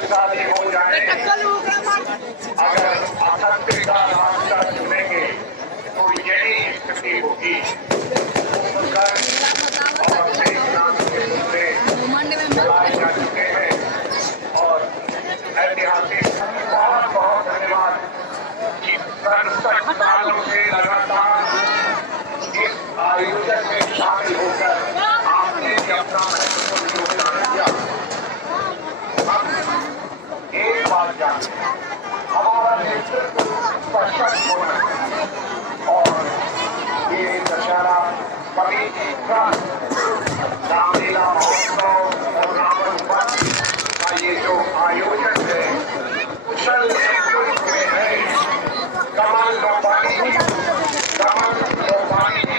शक्तिशाली हो जाए। अगर असत्य का रास्ता चुनेंगे तो यही स्थिति होगी। और देशनाथ के मुद्दे चलाए जा चुके हैं और ऐतिहासिक बहुत बहुत धन्यवाद कि 67 सालों से लगातार इस आयोजन में शामिल होकर आपने भी अपना महत्वपूर्ण योगदान दिया। हम एक बात जानते हैं, हमारा नेतृत्व सशक्त होना है और ये दशहरा पवित्र रामलीला महोत्सव और रावण वध का ये जो आयोजन है कुशल नेतृत्व में है। कमल लोबानी जी, कमल लोबानी जी।